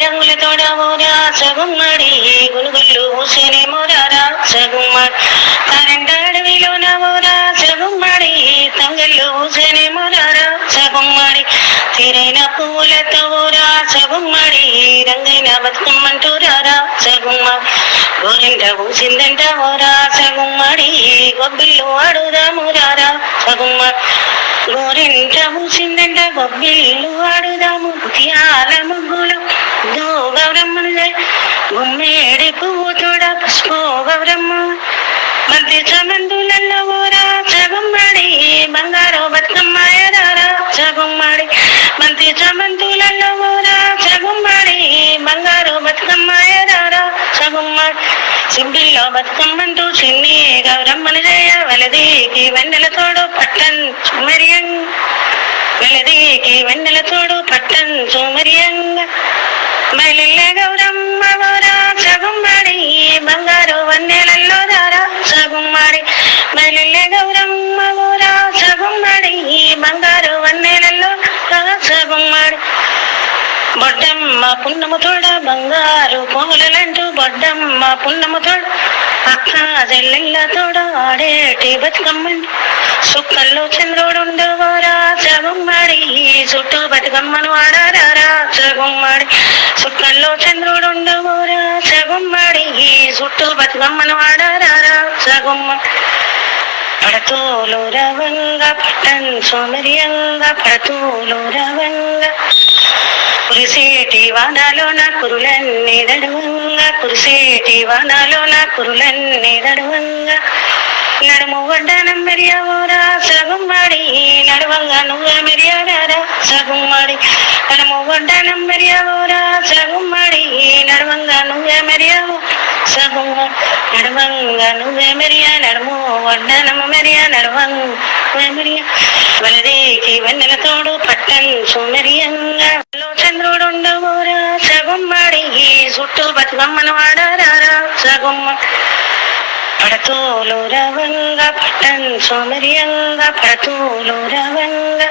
రంగుల తోడవోరా సగుమ్మడి గునుగుళ్ళు ఊసేనే మోరారా సగుమ్మడి కరెంట్ అడవిలో నవోరా సగుమ్మడి తంగళ్ళు ఊసేనే మోరారా సగుమ్మడి తీరైన పువ్వులతో ఊరా సగుమ్మడి రంగైన బతుకమ్మంటూ రారా సగుమ్మడి గోరింట ఊసిందంట ఓరా సగుమ్మడి గొబ్బిళ్ళు ఆడుదాము రారా సగుమ్మడి గోరింట ఊసిందంట గొబ్బిళ్ళు ఆడుదాము ముత్యాల ముగ్గులు గౌరమ్మను గుమ్మేడి పువ్వు తోడ పుష్పో గౌరమ్మ మధ్య చమందులలో ఓరా సగుమ్మడి బంగారు బతుకమ్మ ఎరారా సగుమ్మడి మధ్య చమందులలో ఓరా సగుమ్మడి బంగారు బతుకమ్మ ఎరారా సగుమ్మడి సింగిల్లో బతుకమ్మంటూ చిన్ని గౌరమ్మను జయ వలదీకి వెన్నెల తోడు పట్టన్ సుమరియంగా వెలదీకి వెన్నెల తోడు పట్టన్ సుమరియంగా బయలుల్లే గౌరమ్మ ఓరా సగుమ్మడి బంగారు వన్నెలల్లో దారా సగుమ్మడి బయలుల్లే గౌరమ్మ ఓరా సగుమ్మడి బంగారు వన్నెలల్లో సగుమ్మడి బొడ్డమ్మ పున్నము తోడ బంగారు పోగులంటూ బొడ్డమ్మ పున్నము తోడ అక్క జల్లెల్ల తోడ ఆడేటి బతుకమ్మండి సుక్కల్లో చంద్రుడుండు ఓరా సగుమ్మడి చుట్టూ బతుకమ్మను ఆడారా సగుమ్మడి సుక్కల్లో చంద్రుడుండు ఓరా సగుమ్మడి చుట్టూ బతుకమ్మను ఆడారా సగుమ్మ పడతూలు రవంగా పట్టన్ సోమరియంగా పడతూలు రవంగా కురిసేటి వానాలోన కురులన్నీ దడువంగా కురిసేటి వానాలోన కురులన్నీ దడువంగా నడుము వడ్డానం మెరియవోరా సగుమ్మడి నడువంగా నువ్వే మెరియారా సగుమ్మడి నడుము వడ్డానం మెరియవోరా సగుమ్మడి నడువంగా నువ్వే మెరియావు సగుమ్మడి నడువంగా నువ్వే మెరియా నడుము వడ్డానము మెరియా నడువంగా మెరియా వలదేకి వెన్నెల తోడు పట్టన్ సుమెరియంగా చంద్రుడుండు ఓరా సగుమ్మడి చుట్టూ బతుకమ్మను ఆడారా సగుమ్మ పడతూలు రవంగా పట్టన్ సోమరియంగా పడతూలు రవంగా